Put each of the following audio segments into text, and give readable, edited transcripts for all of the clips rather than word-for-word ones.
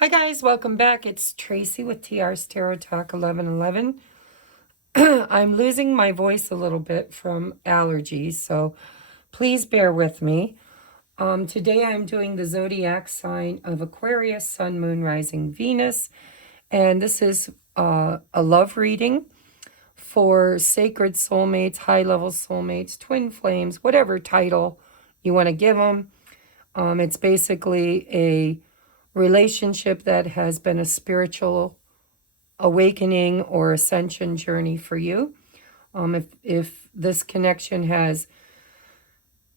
Hi guys, welcome back. It's Tracy with TR's Tarot Talk 1111. I'm losing my voice a little bit from allergies, so please bear with me. Today I'm doing the zodiac sign of Aquarius, Sun, Moon, Rising, Venus, and this is a love reading for sacred soulmates, high-level soulmates, twin flames, whatever title you want to give them. It's basically a relationship that has been a spiritual awakening or ascension journey for you. If this connection has,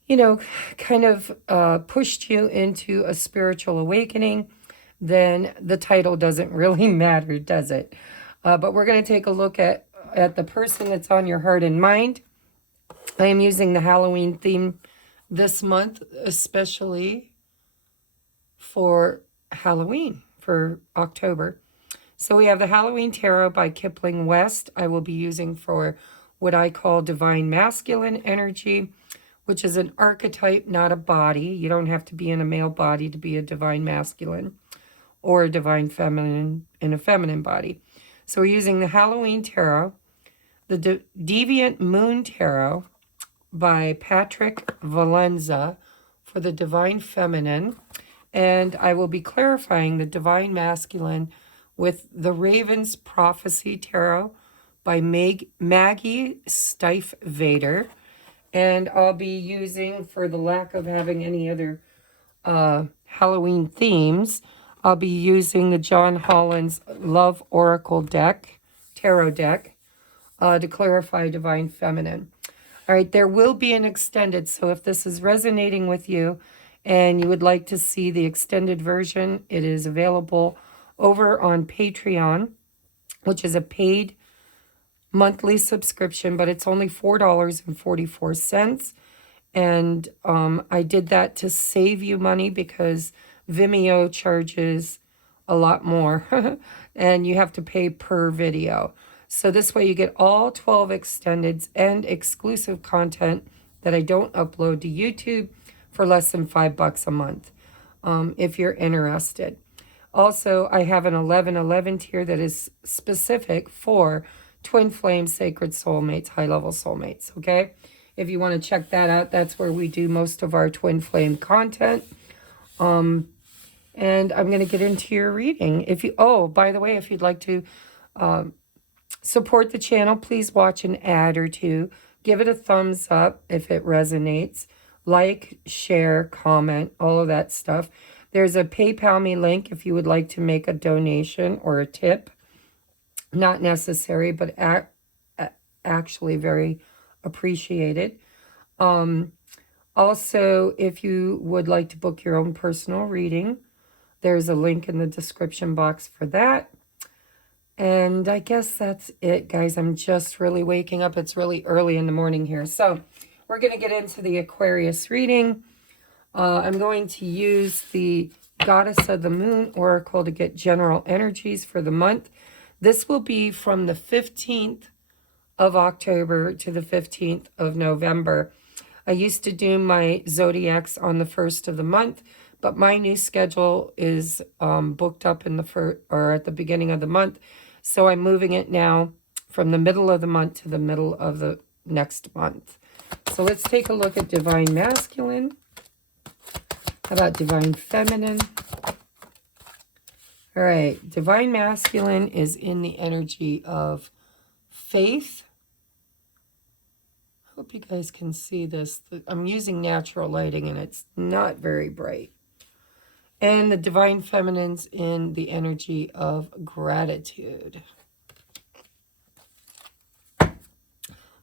kind of pushed you into a spiritual awakening, then the title doesn't really matter, does it? But we're going to take a look at the person that's on your heart and mind. I am using the Halloween theme this month, especially for Halloween, for October. So we have the Halloween Tarot by Kipling West. I will be using for what I call divine masculine energy, which is an archetype, not a body. You don't have to be in a male body to be a divine masculine or a divine feminine in a feminine body. So we're using the Halloween Tarot, the Deviant Moon Tarot by Patrick Valenza for the divine feminine. And I will be clarifying the divine masculine with the Raven's Prophecy Tarot by Maggie Stiefvater. And I'll be using, for the lack of having any other Halloween themes, I'll be using the John Holland's Love Oracle deck, tarot deck, to clarify divine feminine. All right, there will be an extended, so if this is resonating with you and you would like to see the extended version, it is available over on Patreon, which is a paid monthly subscription, but it's only $4.44. And I did that to save you money because Vimeo charges a lot more and you have to pay per video. So this way you get all 12 extendeds and exclusive content that I don't upload to YouTube for less than $5 a month, if you're interested. Also, I have an 1111 tier that is specific for twin flame sacred soulmates, high-level soulmates, okay? If you want to check that out, that's where we do most of our twin flame content. And I'm going to get into your reading. By the way, if you'd like to support the channel, please watch an ad or two. Give it a thumbs up if it resonates. Like, share, comment, all of that stuff. There's a PayPal me link if you would like to make a donation or a tip. Not necessary, but actually very appreciated. Also, if you would like to book your own personal reading, there's a link in the description box for that. And I guess that's it, guys. I'm just really waking up. It's really early in the morning here. So we're going to get into the Aquarius reading. I'm going to use the Goddess of the Moon Oracle to get general energies for the month. This will be from the 15th of October to the 15th of November. I used to do my zodiacs on the 1st of the month, but my new schedule is booked up in at the beginning of the month. So I'm moving it now from the middle of the month to the middle of the next month. So let's take a look at divine masculine. How about divine feminine? All right, divine masculine is in the energy of faith. Hope you guys can see this. I'm using natural lighting and it's not very bright. And the divine feminine's in the energy of gratitude.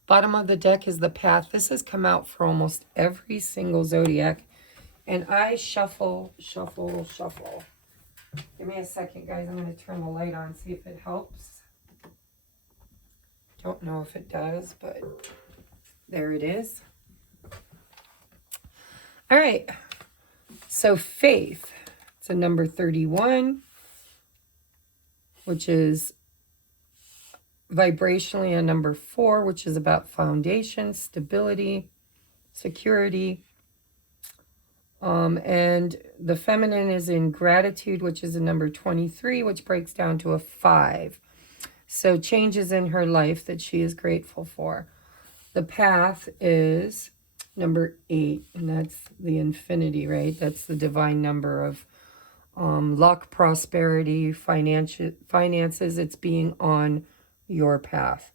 Bottom of the deck is the path. This has come out for almost every single zodiac. And I shuffle. Give me a second, guys. I'm going to turn the light on, see if it helps. Don't know if it does, but there it is. All right. So faith. It's a number 31, which is vibrationally a number 4, which is about foundation, stability, security, And the feminine is in gratitude, which is a number 23, which breaks down to a 5. So changes in her life that she is grateful for. The path is number 8, and that's the infinity, right? That's the divine number of luck, prosperity, finances. It's being on your path.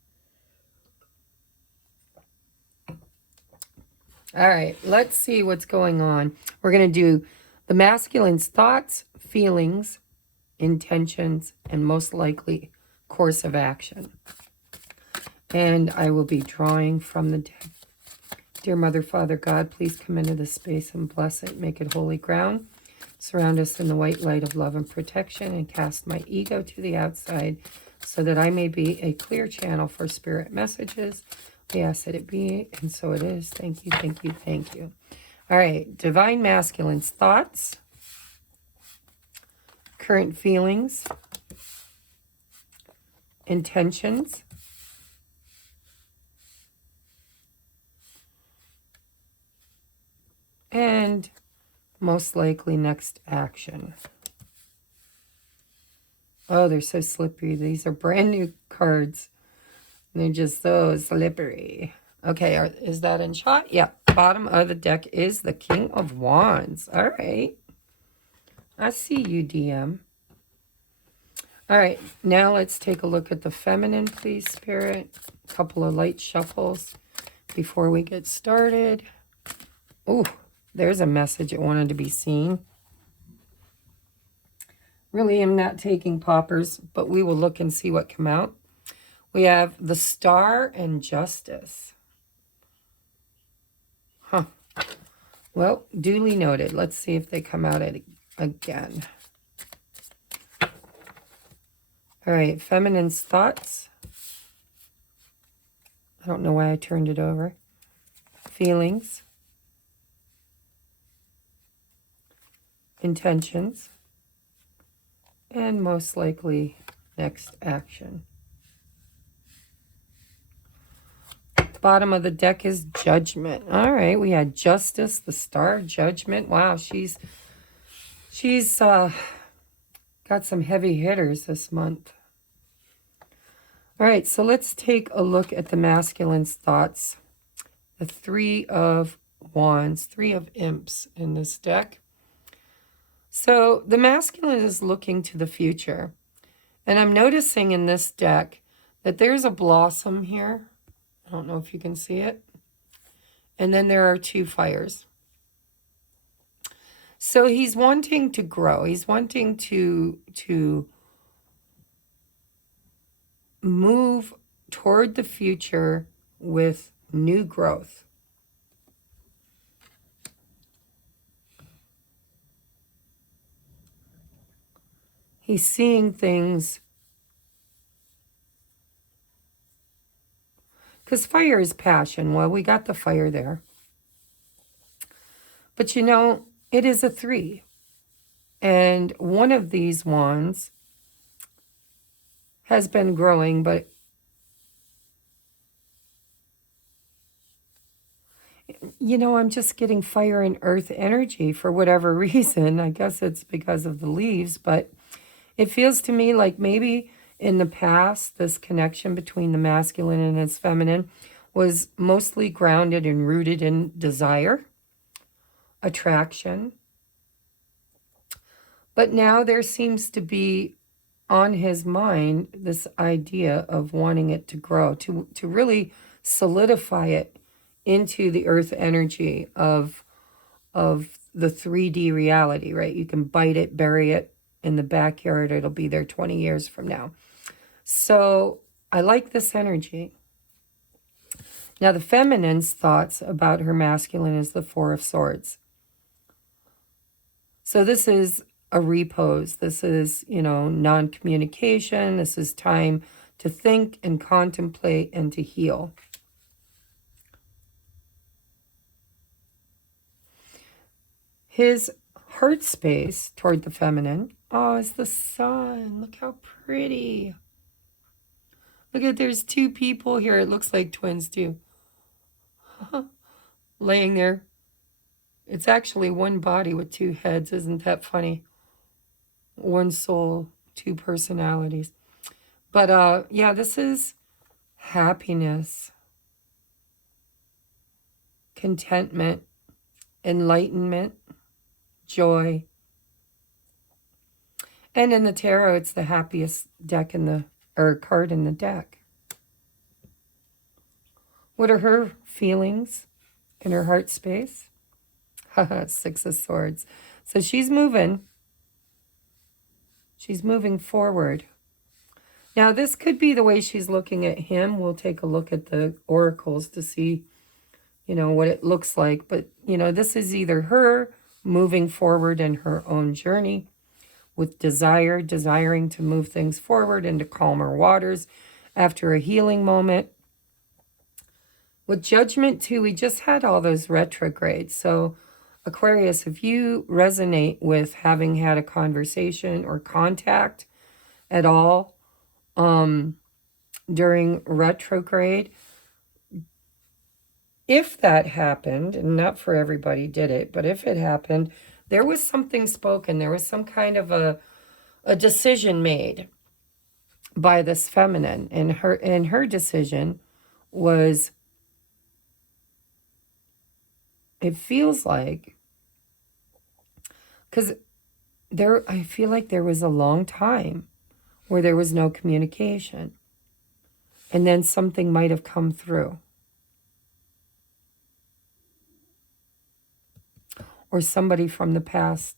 All right, let's see what's going on. We're going to do the masculine's thoughts, feelings, intentions, and most likely course of action. And I will be drawing from the deck. Dear Mother, Father, God, please come into this space and bless it. Make it holy ground. Surround us in the white light of love and protection, and cast my ego to the outside so that I may be a clear channel for spirit messages. We ask that it be, and so it is. Thank you, thank you, thank you. All right, divine masculine's thoughts, current feelings, intentions, and most likely next action. Oh, they're so slippery. These are brand new cards. They're just so slippery. Okay, is that in shot? Yeah. Bottom of the deck is the King of Wands. All right. I see you, DM. All right, now let's take a look at the feminine, please, Spirit. A couple of light shuffles before we get started. Oh, there's a message that wanted to be seen. Really am not taking poppers, but we will look and see what come out. We have the Star and Justice. Huh. Well, duly noted. Let's see if they come out again. All right, feminine's thoughts. I don't know why I turned it over. Feelings. Intentions. And most likely next action. Bottom of the deck is Judgment. All right, we had Justice, the Star, Judgment. Wow, she's got some heavy hitters this month. All right, so let's take a look at the masculine's thoughts. The Three of Wands, Three of Imps in this deck. So the masculine is looking to the future. And I'm noticing in this deck that there's a blossom here. I don't know if you can see it. And then there are 2 fires. So he's wanting to grow. He's wanting to move toward the future with new growth. He's seeing things. Because fire is passion. Well, we got the fire there. But you know, it is a 3. And one of these wands has been growing, but you know, I'm just getting fire and earth energy for whatever reason. I guess it's because of the leaves, but it feels to me like maybe in the past, this connection between the masculine and its feminine was mostly grounded and rooted in desire, attraction. But now there seems to be on his mind this idea of wanting it to grow, to really solidify it into the earth energy of the 3D reality, right? You can bite it, bury it in the backyard. It'll be there 20 years from now. So I like this energy. Now the feminine's thoughts about her masculine is the 4 of Swords. So this is a repose. This is, you know, non-communication. This is time to think and contemplate and to heal. His heart space toward the feminine, oh, is the sun. Look how pretty. Look at, there's 2 people here. It looks like twins too. Laying there. It's actually one body with two heads. Isn't that funny? One soul, two personalities. But yeah, this is happiness, contentment, enlightenment, joy. And in the tarot, it's the happiest deck in the, or card in the deck. What are her feelings in her heart space? Haha, Six of Swords. So she's moving. She's moving forward. Now, this could be the way she's looking at him. We'll take a look at the oracles to see, you know, what it looks like. But, you know, this is either her moving forward in her own journey with desire, desiring to move things forward into calmer waters after a healing moment. With Judgment, too, we just had all those retrogrades. So, Aquarius, if you resonate with having had a conversation or contact at all during retrograde, if that happened, and not for everybody did it, but if it happened, there was something spoken. There was some kind of a decision made by this feminine, and her decision was, it feels like, because I feel like there was a long time where there was no communication, and then something might have come through, or somebody from the past,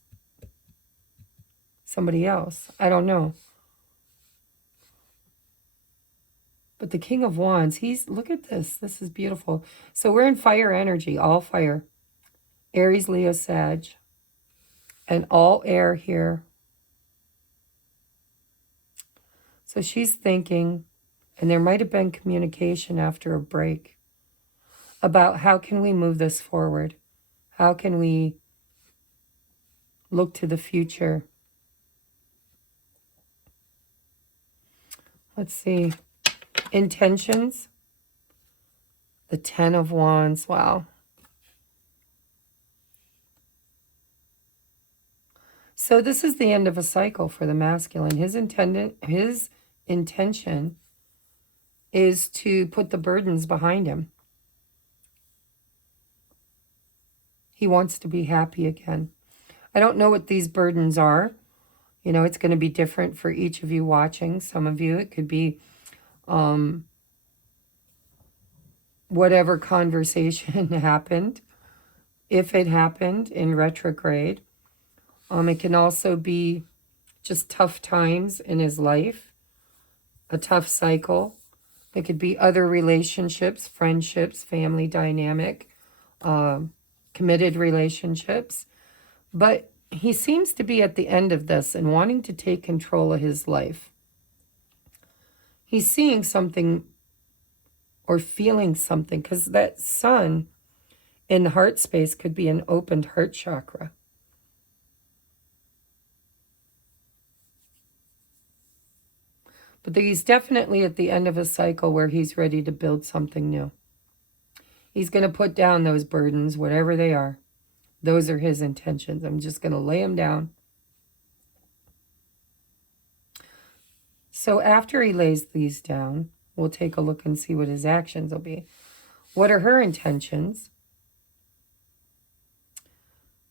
somebody else, I don't know. But the King of Wands, look at this. This is beautiful. So we're in fire energy, all fire. Aries, Leo, Sag. And all air here. So she's thinking, and there might have been communication after a break, about how can we move this forward? How can we look to the future? Let's see. Intentions. The Ten of Wands. Wow. So this is the end of a cycle for the masculine. His intention is to put the burdens behind him. He wants to be happy again. I don't know what these burdens are. You know, it's going to be different for each of you watching. Some of you, it could be whatever conversation happened, if it happened in retrograde. It can also be just tough times in his life, a tough cycle. It could be other relationships, friendships, family dynamic, committed relationships. But he seems to be at the end of this and wanting to take control of his life. He's seeing something or feeling something, because that sun in the heart space could be an opened heart chakra. But he's definitely at the end of a cycle where he's ready to build something new. He's going to put down those burdens, whatever they are. Those are his intentions. I'm just going to lay them down. So after he lays these down, we'll take a look and see what his actions will be. What are her intentions?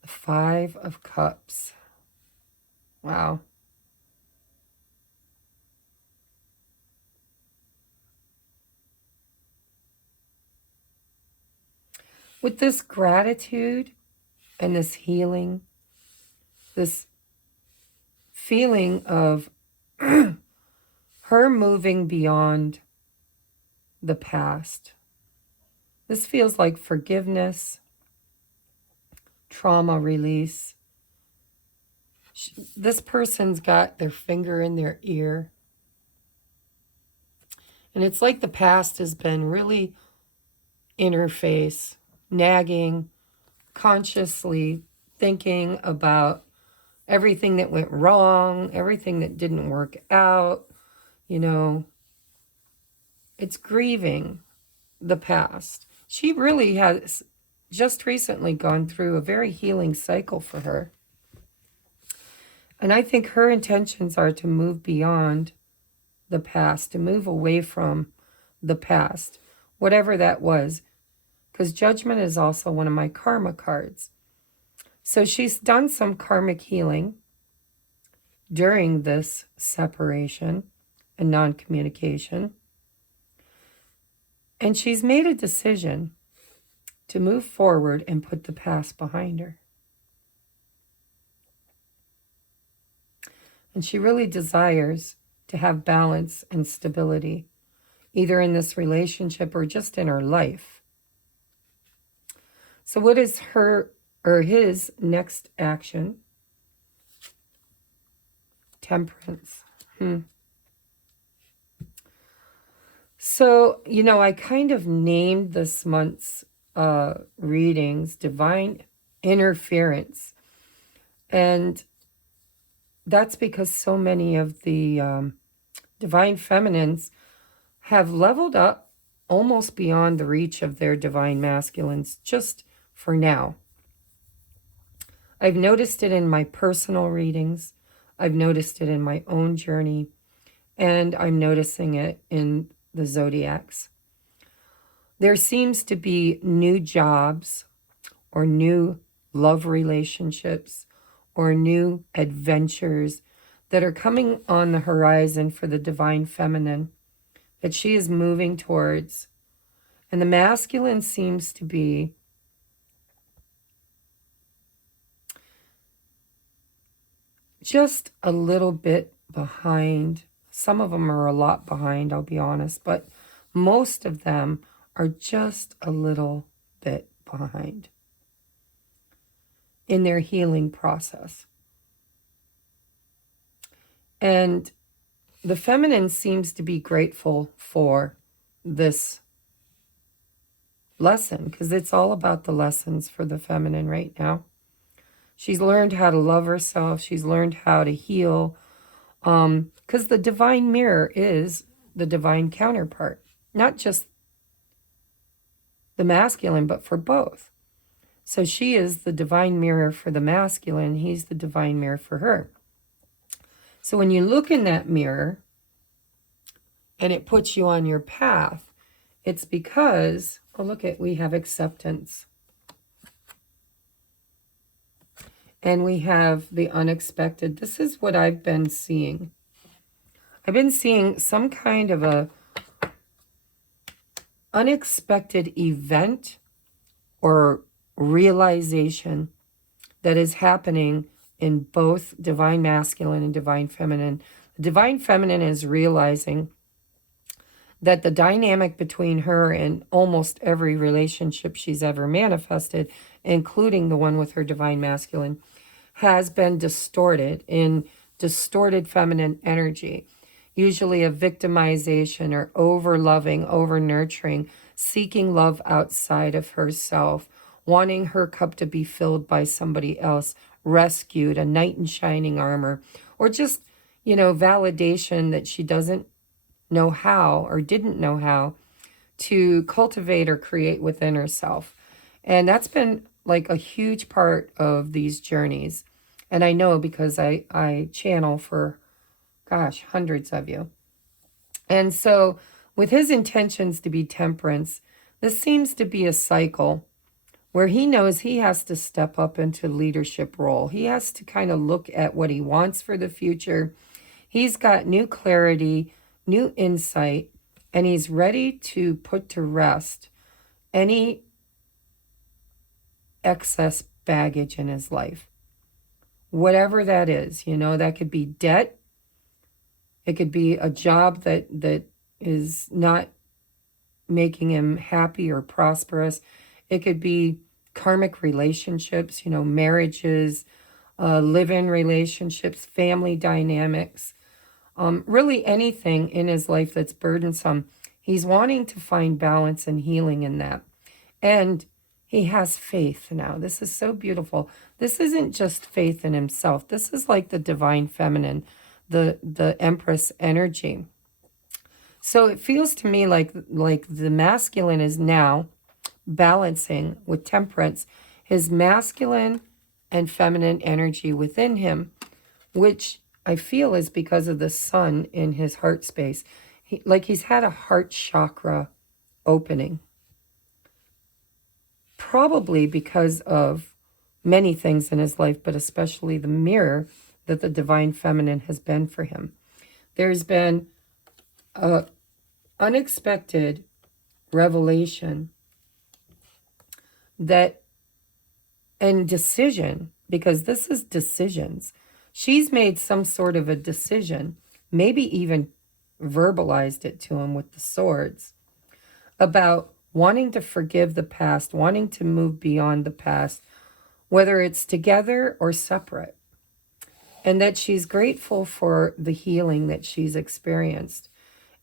The Five of Cups. Wow. With this gratitude and this healing, this feeling of her moving beyond the past. This feels like forgiveness, trauma release. This person's got their finger in their ear. And it's like the past has been really in her face, nagging, consciously thinking about everything that went wrong, everything that didn't work out. You know, it's grieving the past. She really has just recently gone through a very healing cycle for her. And I think her intentions are to move beyond the past, to move away from the past, whatever that was, because Judgment is also one of my karma cards. So she's done some karmic healing during this separation and non-communication. And she's made a decision to move forward and put the past behind her. And she really desires to have balance and stability, either in this relationship or just in her life. So what is her or his next action? Temperance. So, you know, I kind of named this month's readings Divine Interference. And that's because so many of the divine feminines have leveled up almost beyond the reach of their divine masculines, just for now. I've noticed it in my personal readings. I've noticed it in my own journey. And I'm noticing it in the zodiacs. There seems to be new jobs or new love relationships or new adventures that are coming on the horizon for the divine feminine that she is moving towards. And the masculine seems to be just a little bit behind. Some of them are a lot behind, I'll be honest, but most of them are just a little bit behind in their healing process. And the feminine seems to be grateful for this lesson, because it's all about the lessons for the feminine right now. She's learned how to love herself. She's learned how to heal, because the divine mirror is the divine counterpart, not just the masculine, but for both. So she is the divine mirror for the masculine. He's the divine mirror for her. So when you look in that mirror and it puts you on your path, it's because, oh, look at, we have acceptance. And we have the unexpected. This is what I've been seeing. I've been seeing some kind of a unexpected event or realization that is happening in both divine masculine and divine feminine. The divine feminine is realizing that the dynamic between her and almost every relationship she's ever manifested, including the one with her divine masculine, has been distorted in distorted feminine energy, usually a victimization or over-loving, over-nurturing, seeking love outside of herself, wanting her cup to be filled by somebody else, rescued, a knight in shining armor, or just, you know, validation that she doesn't know how or didn't know how to cultivate or create within herself. And that's been like a huge part of these journeys. And I know because I channel for, gosh, hundreds of you. And so with his intentions to be temperance, this seems to be a cycle where he knows he has to step up into leadership role. He has to kind of look at what he wants for the future. He's got new clarity, new insight, and he's ready to put to rest any excess baggage in his life. Whatever that is, you know, that could be debt. It could be a job that is not making him happy or prosperous. It could be karmic relationships, you know, marriages, live-in relationships, family dynamics, really anything in his life that's burdensome. He's wanting to find balance and healing in that. And he has faith now. This is so beautiful. This isn't just faith in himself. This is like the divine feminine, the Empress energy. So it feels to me like the masculine is now balancing with temperance his masculine and feminine energy within him, which I feel is because of the sun in his heart space. He's had a heart chakra opening. Probably because of many things in his life, but especially the mirror that the divine feminine has been for him. There's been an unexpected revelation that, and decision, because this is decisions. She's made some sort of a decision, maybe even verbalized it to him with the swords, about wanting to forgive the past, wanting to move beyond the past, whether it's together or separate. And that she's grateful for the healing that she's experienced.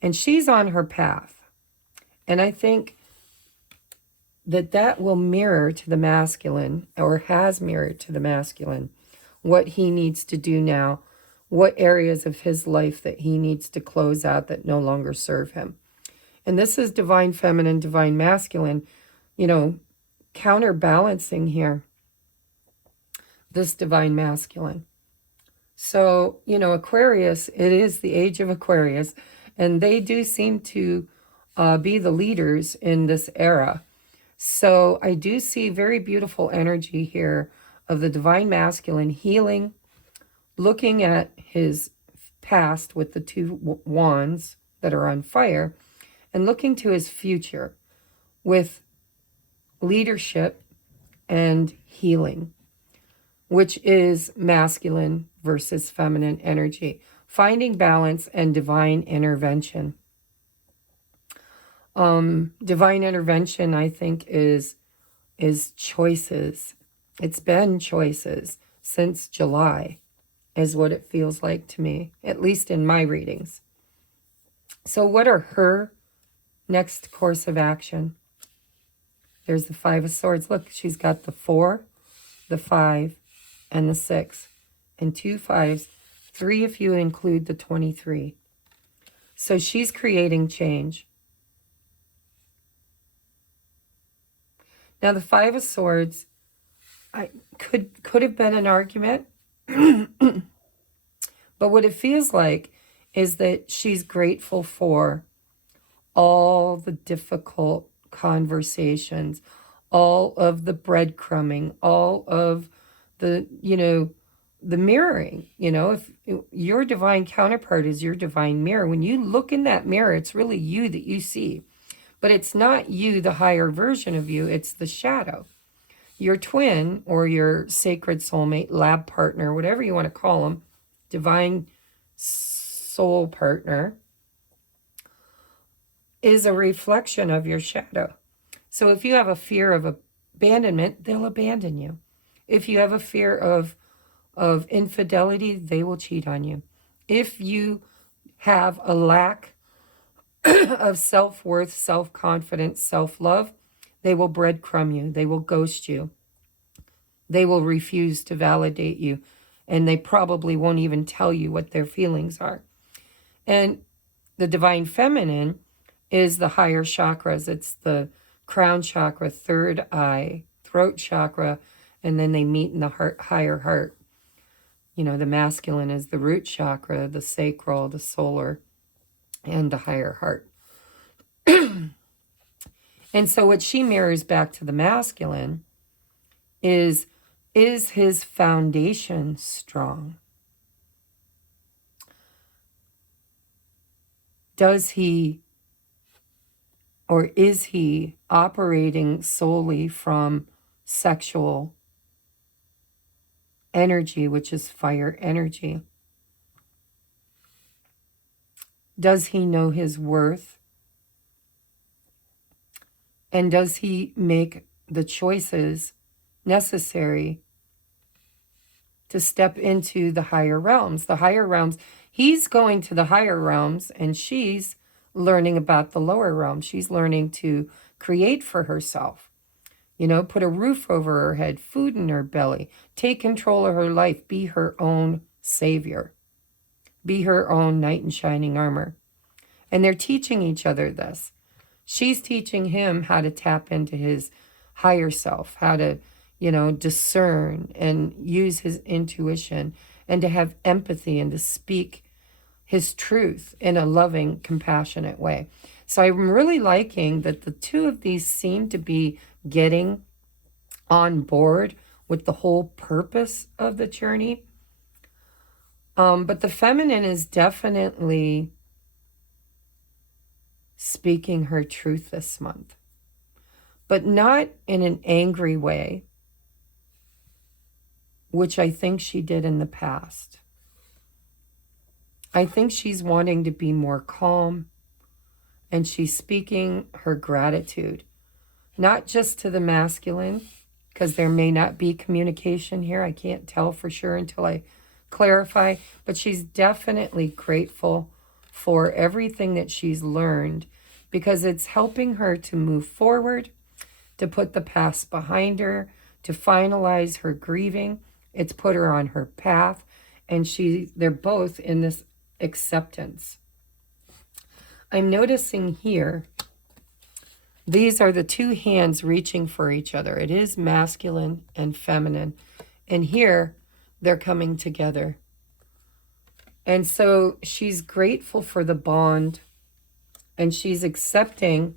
And she's on her path. And I think that that will mirror to the masculine, or has mirrored to the masculine, what he needs to do now, what areas of his life that he needs to close out that no longer serve him. And this is divine feminine, divine masculine, counterbalancing here, this divine masculine. So, Aquarius, it is the age of Aquarius, and they do seem to be the leaders in this era. So I do see very beautiful energy here of the divine masculine healing, looking at his past with the two wands that are on fire, and looking to his future with leadership and healing, which is masculine versus feminine energy, finding balance and divine intervention. Divine intervention, I think, is choices. It's been choices since July, is what it feels like to me, at least in my readings. So what are her next course of action? There's the Five of Swords. Look, she's got the 4, the 5, and the 6, and 2 5s, 3 if you include the 23. So she's creating change. Now the 5 of Swords, I could have been an argument, but what it feels like is that she's grateful for all the difficult conversations, all of the breadcrumbing, all of the, the mirroring. If your divine counterpart is your divine mirror, when you look in that mirror, it's really you that you see. But it's not you, the higher version of you, it's the shadow. Your twin or your sacred soulmate, lab partner, whatever you want to call them, divine soul partner, is a reflection of your shadow. So if you have a fear of abandonment, they'll abandon you. If you have a fear of infidelity, they will cheat on you. If you have a lack of self-worth, self-confidence, self-love, they will breadcrumb you. They will ghost you. They will refuse to validate you. And they probably won't even tell you what their feelings are. And the divine feminine is the higher chakras. It's the crown chakra, third eye, throat chakra, and then they meet in the higher heart. The masculine is the root chakra, the sacral, the solar, and the higher heart. And so what she mirrors back to the masculine is his foundation strong? Does he, or is he operating solely from sexual energy, which is fire energy? Does he know his worth? And does he make the choices necessary to step into the higher realms? The higher realms, he's going to the higher realms and she's learning about the lower realms. She's learning to create for herself. Put a roof over her head, food in her belly, take control of her life, be her own savior, be her own knight in shining armor. And they're teaching each other this. She's teaching him how to tap into his higher self, how to, discern and use his intuition and to have empathy and to speak his truth in a loving, compassionate way. So I'm really liking that the two of these seem to be getting on board with the whole purpose of the journey. But the feminine is definitely speaking her truth this month, but not in an angry way, which I think she did in the past. I think she's wanting to be more calm, and she's speaking her gratitude, not just to the masculine, because there may not be communication here. I can't tell for sure until I clarify, but she's definitely grateful for everything that she's learned, because it's helping her to move forward, to put the past behind her, to finalize her grieving. It's put her on her path, and they're both in this acceptance. I'm noticing here, these are the two hands reaching for each other. It is masculine and feminine. And here, they're coming together. And so she's grateful for the bond, and she's accepting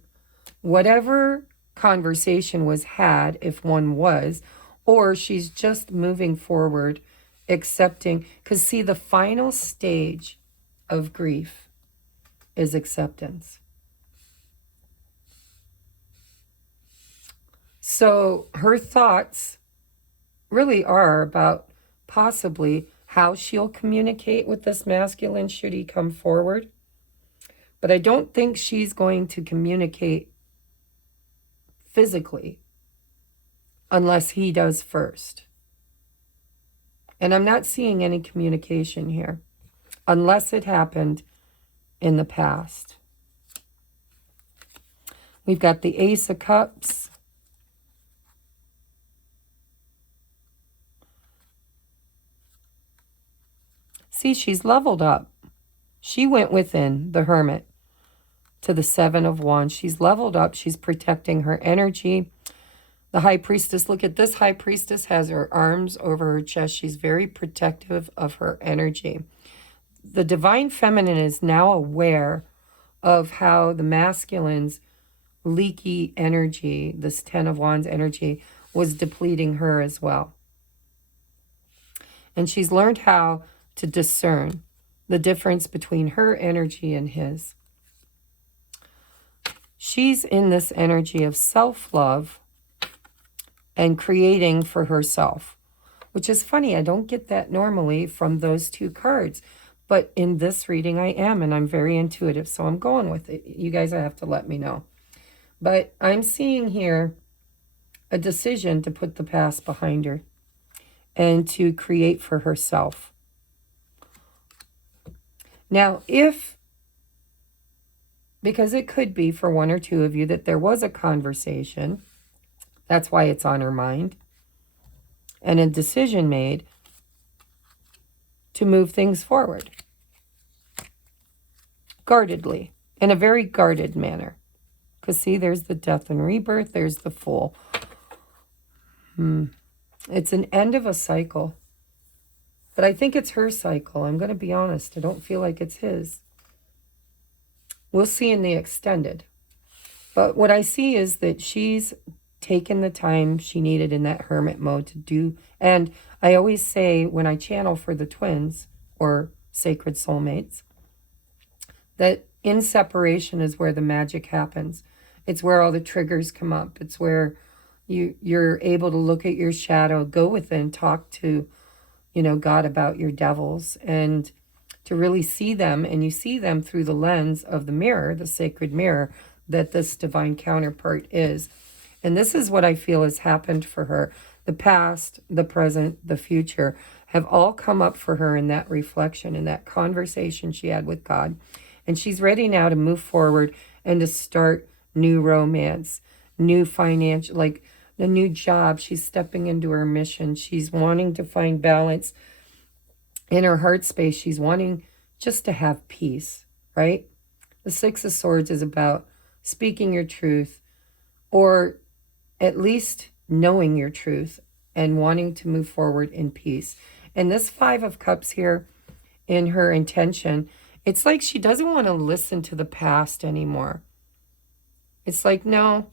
whatever conversation was had, if one was, or she's just moving forward, accepting. Because see, the final stage of grief is acceptance. So her thoughts really are about possibly how she'll communicate with this masculine should he come forward. But I don't think she's going to communicate physically unless he does first. And I'm not seeing any communication here unless it happened in the past. We've got the Ace of Cups. See, she's leveled up. She went within, the Hermit, to the Seven of Wands. She's leveled up. She's protecting her energy. The High Priestess, look at this High Priestess, has her arms over her chest. She's very protective of her energy. The Divine Feminine is now aware of how the masculine's leaky energy, this Ten of Wands energy, was depleting her as well. And she's learned how to discern the difference between her energy and his. She's in this energy of self-love and creating for herself, which is funny. I don't get that normally from those two cards, but in this reading I am, and I'm very intuitive, so I'm going with it. You guys have to let me know. But I'm seeing here a decision to put the past behind her and to create for herself. Now, because it could be for one or two of you that there was a conversation, that's why it's on her mind, and a decision made to move things forward. Guardedly, in a very guarded manner. Because see, there's the Death and Rebirth, there's the Fool. It's an end of a cycle. But I think it's her cycle. I'm going to be honest. I don't feel like it's his. We'll see in the extended. But what I see is that she's taken the time she needed in that hermit mode to do. And I always say when I channel for the twins or sacred soulmates, that in separation is where the magic happens. It's where all the triggers come up. It's where you're able to look at your shadow, go within, talk to God about your devils, and to really see them, and you see them through the lens of the mirror, the sacred mirror that this divine counterpart is. And this is what I feel has happened for her. The past, the present, the future have all come up for her in that reflection, in that conversation she had with God. And she's ready now to move forward and to start new romance, new financial, like the new job. She's stepping into her mission. She's wanting to find balance in her heart space. She's wanting just to have peace, right? The Six of Swords is about speaking your truth, or at least knowing your truth and wanting to move forward in peace. And this Five of Cups here in her intention, it's like she doesn't want to listen to the past anymore. It's like, no,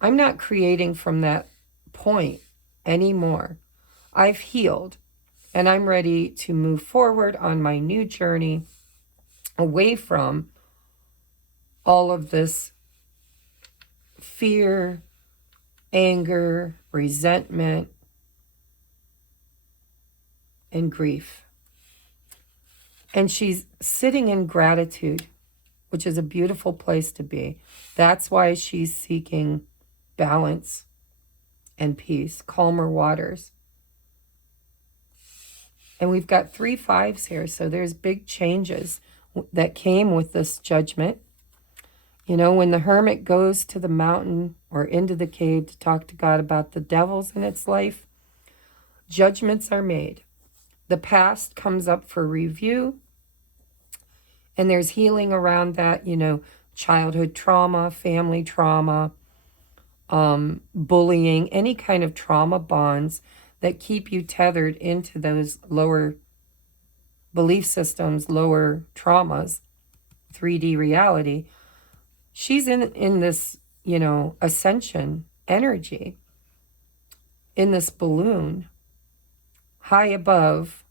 I'm not creating from that point anymore. I've healed and I'm ready to move forward on my new journey away from all of this fear, anger, resentment, and grief. And she's sitting in gratitude, which is a beautiful place to be. That's why she's seeking balance and peace, calmer waters. And we've got 3 5s here, so there's big changes that came with this judgment. You know, when the hermit goes to the mountain or into the cave to talk to God about the devils in its life, judgments are made. The past comes up for review, and there's healing around that, you know, childhood trauma, family trauma, bullying, any kind of trauma bonds that keep you tethered into those lower belief systems, lower traumas, 3D reality. She's in this, you know, ascension energy, in this balloon high above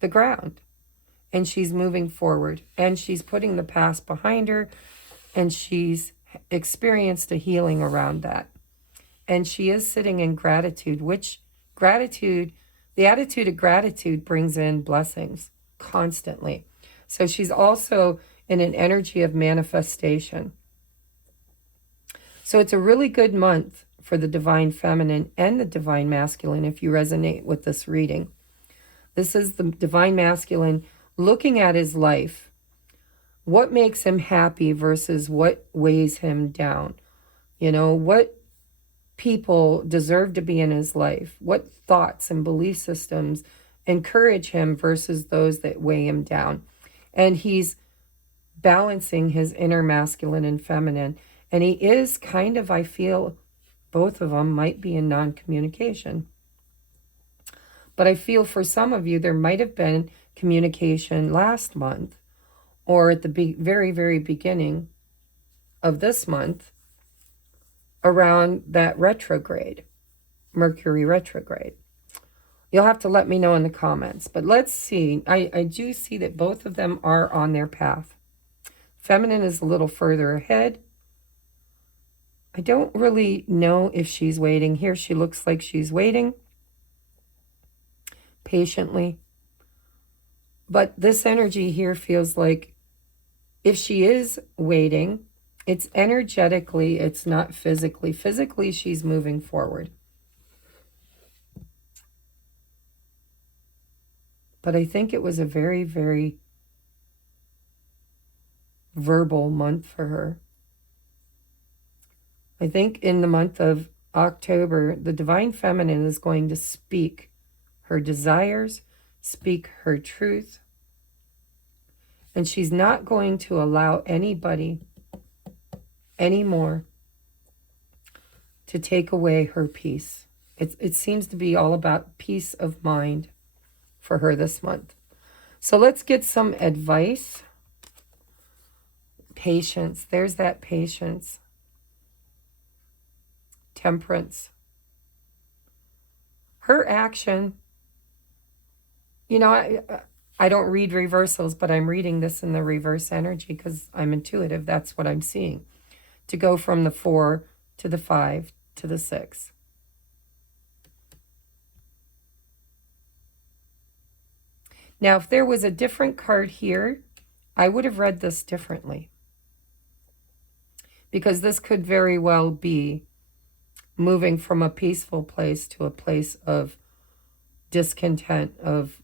the ground. And she's moving forward, and she's putting the past behind her, and she's experienced a healing around that. And she is sitting in gratitude, which gratitude, the attitude of gratitude brings in blessings constantly. So she's also in an energy of manifestation. So it's a really good month for the divine feminine and the divine masculine if you resonate with this reading. This is the divine masculine looking at his life. What makes him happy versus what weighs him down? You know, what people deserve to be in his life? What thoughts and belief systems encourage him versus those that weigh him down? And he's balancing his inner masculine and feminine. And he is kind of, I feel, both of them might be in non-communication. But I feel for some of you, there might have been communication last month or at the very, very beginning of this month around that retrograde, Mercury retrograde. You'll have to let me know in the comments. But let's see. I do see that both of them are on their path. Feminine is a little further ahead. I don't really know if she's waiting. Here she looks like she's waiting patiently. But this energy here feels like if she is waiting, it's energetically, it's not physically. Physically, she's moving forward. But I think it was a very, very verbal month for her. I think in the month of October, the divine feminine is going to speak her desires, speak her truth, and she's not going to allow anybody anymore to take away her peace. It seems to be all about peace of mind for her this month. So let's get some advice. Patience. There's that patience. Temperance. Her action, you know, I don't read reversals, but I'm reading this in the reverse energy because I'm intuitive. That's what I'm seeing. To go from the 4 to the 5 to the 6. Now, if there was a different card here, I would have read this differently. Because this could very well be moving from a peaceful place to a place of discontent, of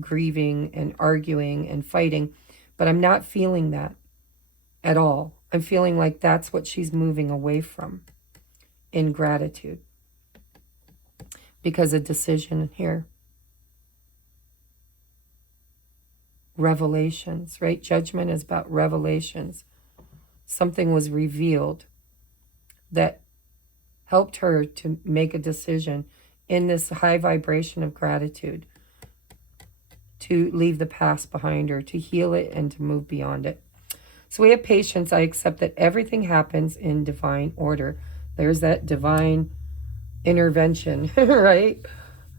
grieving and arguing and fighting. But I'm not feeling that at all. I'm feeling like that's what she's moving away from in gratitude. Because a decision here. Revelations, right? Judgment is about revelations. something was revealed that helped her to make a decision in this high vibration of gratitude to leave the past behind her, to heal it, and to move beyond it. So we have patience. I accept that everything happens in divine order. There's that divine intervention, right?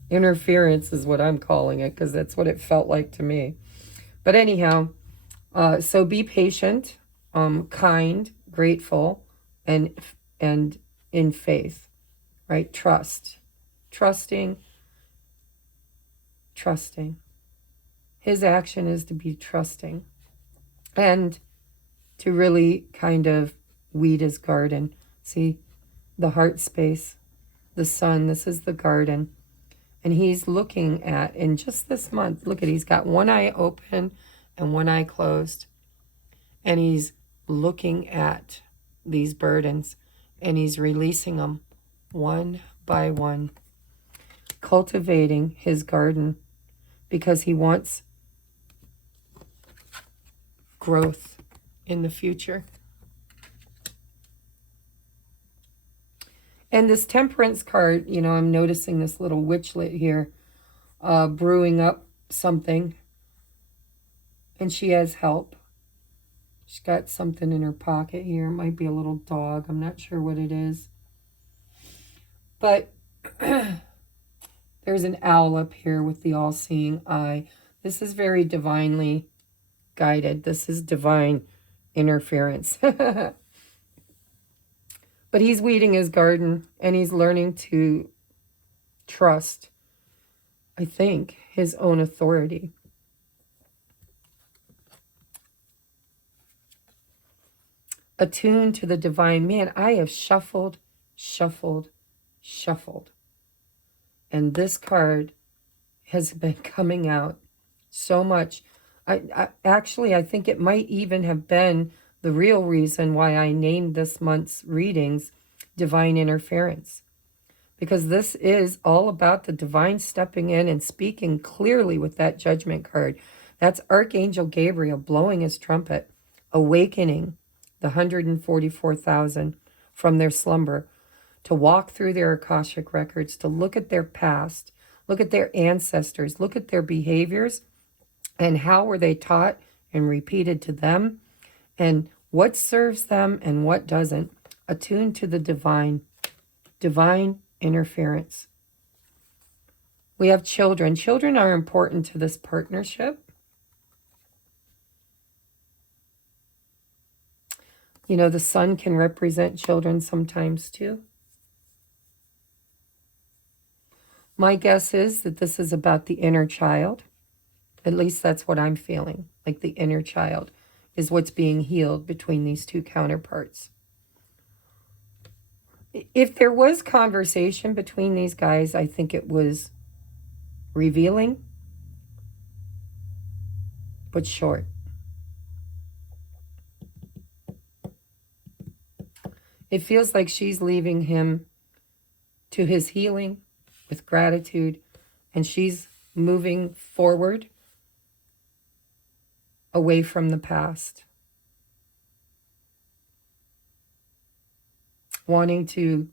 Interference is what I'm calling it, because that's what it felt like to me. But anyhow, so be patient, kind, grateful, and in faith, right? Trusting. His action is to be trusting and to really kind of weed his garden. See, the heart space, the sun, this is the garden. And he's looking at, in just this month, look at, he's got one eye open and one eye closed. And he's looking at these burdens and he's releasing them one by one, cultivating his garden because he wants growth in the future. And this temperance card, you know, I'm noticing this little witchlet here brewing up something. And she has help. She's got something in her pocket here. It might be a little dog. I'm not sure what it is. But there's an owl up here with the all-seeing eye. This is very divinely guided. This is divine interference. But he's weeding his garden and he's learning to trust, I think, his own authority. Attuned to the divine. Man, I have shuffled. And this card has been coming out so much. I think it might even have been the real reason why I named this month's readings Divine Interference. Because this is all about the divine stepping in and speaking clearly with that Judgment card. That's Archangel Gabriel blowing his trumpet, awakening the 144,000 from their slumber, to walk through their Akashic records, to look at their past, look at their ancestors, look at their behaviors, and how were they taught and repeated to them, and what serves them and what doesn't. Attuned to the divine interference. We have children. Children are important to this partnership. You know, the sun can represent children sometimes too. My guess is that this is about the inner child. At least that's what I'm feeling. Like the inner child is what's being healed between these two counterparts. If there was conversation between these guys, I think it was revealing, but short. It feels like she's leaving him to his healing with gratitude, and she's moving forward away from the past, wanting to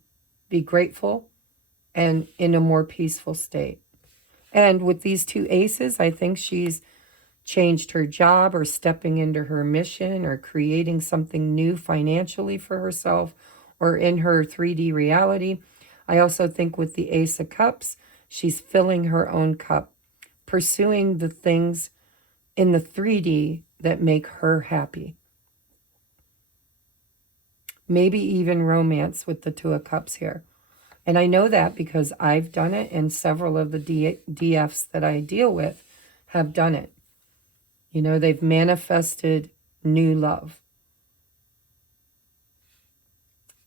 be grateful and in a more peaceful state. And with these two aces, I think she's changed her job or stepping into her mission or creating something new financially for herself or in her 3D reality. I also think with the Ace of Cups, she's filling her own cup, pursuing the things in the 3D that make her happy. Maybe even romance with the Two of Cups here. And I know that because I've done it, and several of the DFs that I deal with have done it. You know, they've manifested new love.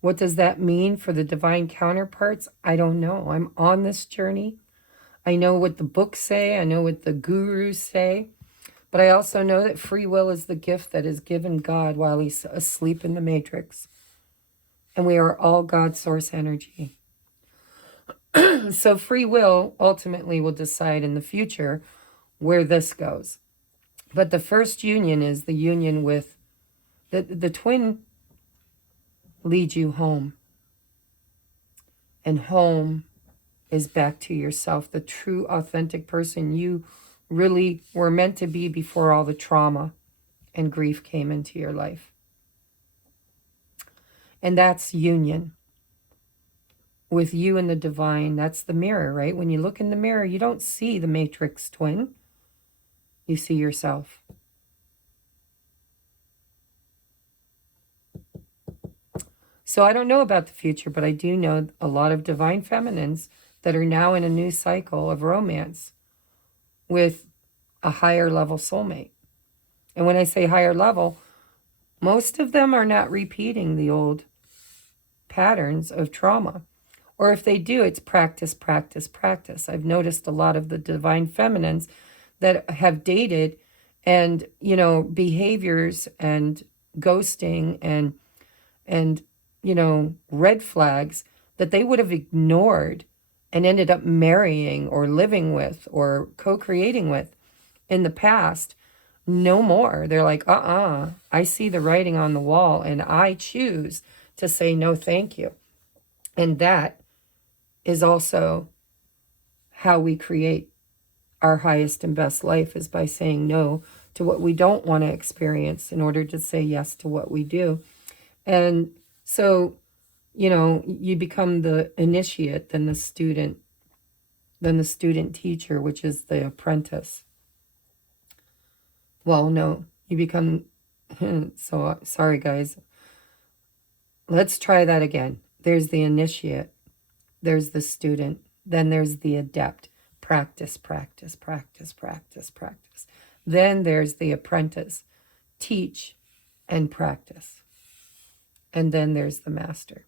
What does that mean for the divine counterparts? I don't know. I'm on this journey. I know what the books say. I know what the gurus say. But I also know that free will is the gift that is given God while he's asleep in the matrix. And we are all God's source energy. So free will ultimately will decide in the future where this goes. But the first union is the union with the twin lead you home. And home is back to yourself, the true, authentic person you really were meant to be before all the trauma and grief came into your life. And that's union with you and the divine. That's the mirror, right? When you look in the mirror, you don't see the matrix twin. You see yourself. So I don't know about the future, but I do know a lot of divine feminines that are now in a new cycle of romance with a higher level soulmate. And when I say higher level, most of them are not repeating the old patterns of trauma. Or if they do, it's practice, practice, practice. I've noticed a lot of the divine feminines that have dated and, you know, behaviors and ghosting and you know, red flags that they would have ignored and ended up marrying or living with or co-creating with in the past. No more. They're like, I see the writing on the wall and I choose to say no, thank you. And that is also how we create our highest and best life, is by saying no to what we don't want to experience in order to say yes to what we do. And so, you know, you become the initiate, then the student teacher, which is the apprentice. Well, no, you become, so sorry guys. Let's try that again. There's the initiate, there's the student, then there's the adept. Practice, practice, practice, practice, practice. Then there's the apprentice. Teach and practice. And then there's the master.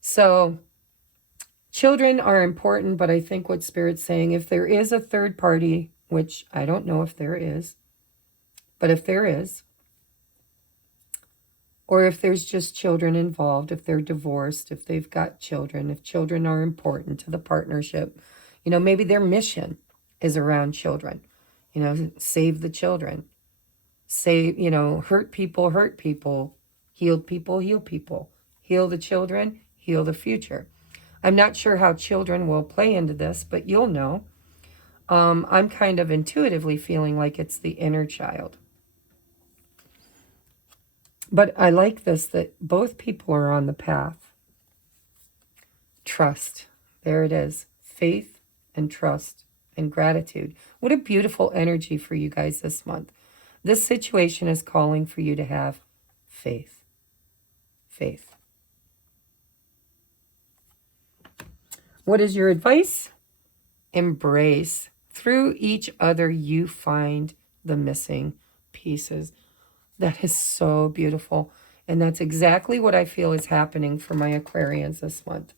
So children are important, but I think what Spirit's saying, if there is a third party, which I don't know if there is, but if there is, or if there's just children involved, if they're divorced, if they've got children, if children are important to the partnership, you know, maybe their mission is around children, you know, save the children, save, you know, hurt people, heal people, heal people, heal the children, heal the future. I'm not sure how children will play into this, but you'll know. I'm kind of intuitively feeling like it's the inner child. But I like this, that both people are on the path. Trust. There it is. Faith and trust and gratitude. What a beautiful energy for you guys this month. This situation is calling for you to have faith. Faith. What is your advice? Embrace. Through each other, you find the missing pieces. That is so beautiful. And that's exactly what I feel is happening for my Aquarians this month.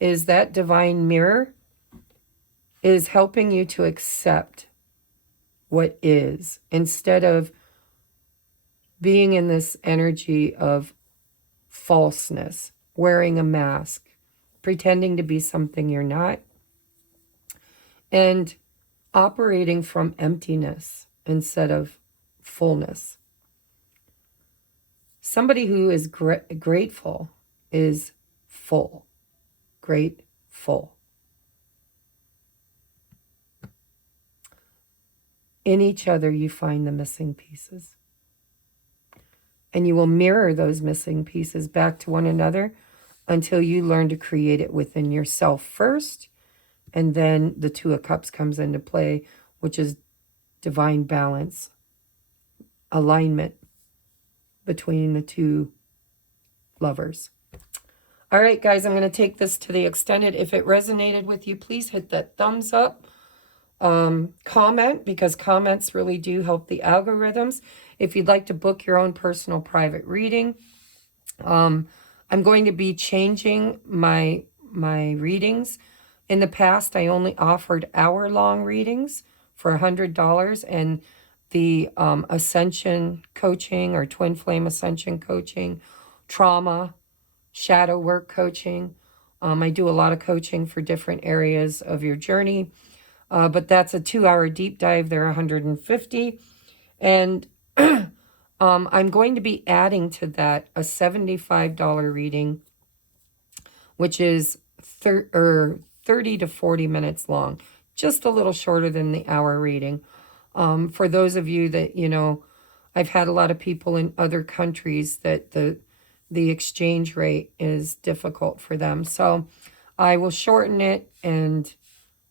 Is that divine mirror is helping you to accept what is, instead of being in this energy of falseness, wearing a mask, pretending to be something you're not, and operating from emptiness instead of fullness. Somebody who is grateful is full. Grateful. In each other, you find the missing pieces. And you will mirror those missing pieces back to one another until you learn to create it within yourself first. And then the Two of Cups comes into play, which is divine balance, alignment between the two lovers. All right, guys, I'm going to take this to the extended. If it resonated with you, please hit that thumbs up. Comment, because comments really do help the algorithms. If you'd like to book your own personal private reading, I'm going to be changing my readings. In the past, I only offered hour-long readings for $100, and the ascension coaching or twin flame ascension coaching, trauma, shadow work coaching. I do a lot of coaching for different areas of your journey. But that's a 2-hour deep dive. They're $150. And I'm going to be adding to that a $75 reading, which is 30 to 40 minutes long, just a little shorter than the hour reading. For those of you that, you know, I've had a lot of people in other countries that the exchange rate is difficult for them. So I will shorten it and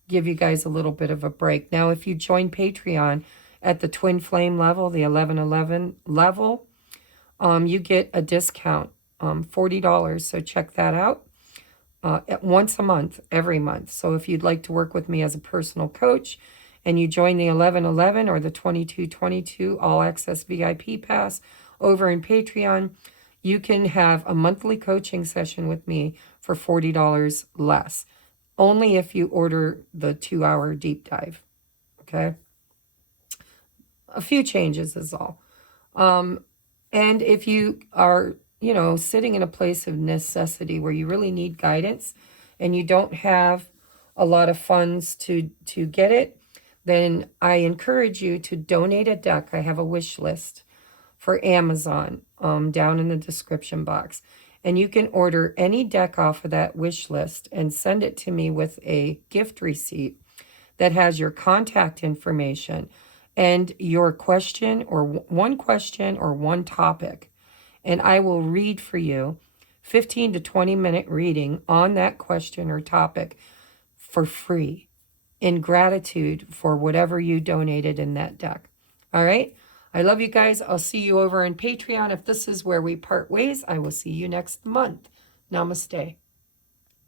give you guys a little bit of a break. Now, if you join Patreon at the Twin Flame level, the 1111 level, you get a discount, $40. So check that out. Once a month, every month. So if you'd like to work with me as a personal coach and you join the 1111 or the 2222 All Access VIP Pass over in Patreon, you can have a monthly coaching session with me for $40 less. Only if you order the 2-hour deep dive. Okay? A few changes is all. And if you are, you know, sitting in a place of necessity where you really need guidance and you don't have a lot of funds to get it, then I encourage you to donate a deck. I have a wish list for Amazon down in the description box. And you can order any deck off of that wish list and send it to me with a gift receipt that has your contact information and your question or one topic. And I will read for you 15 to 20 minute reading on that question or topic for free in gratitude for whatever you donated in that deck. All right? I love you guys. I'll see you over on Patreon. If this is where we part ways, I will see you next month. Namaste.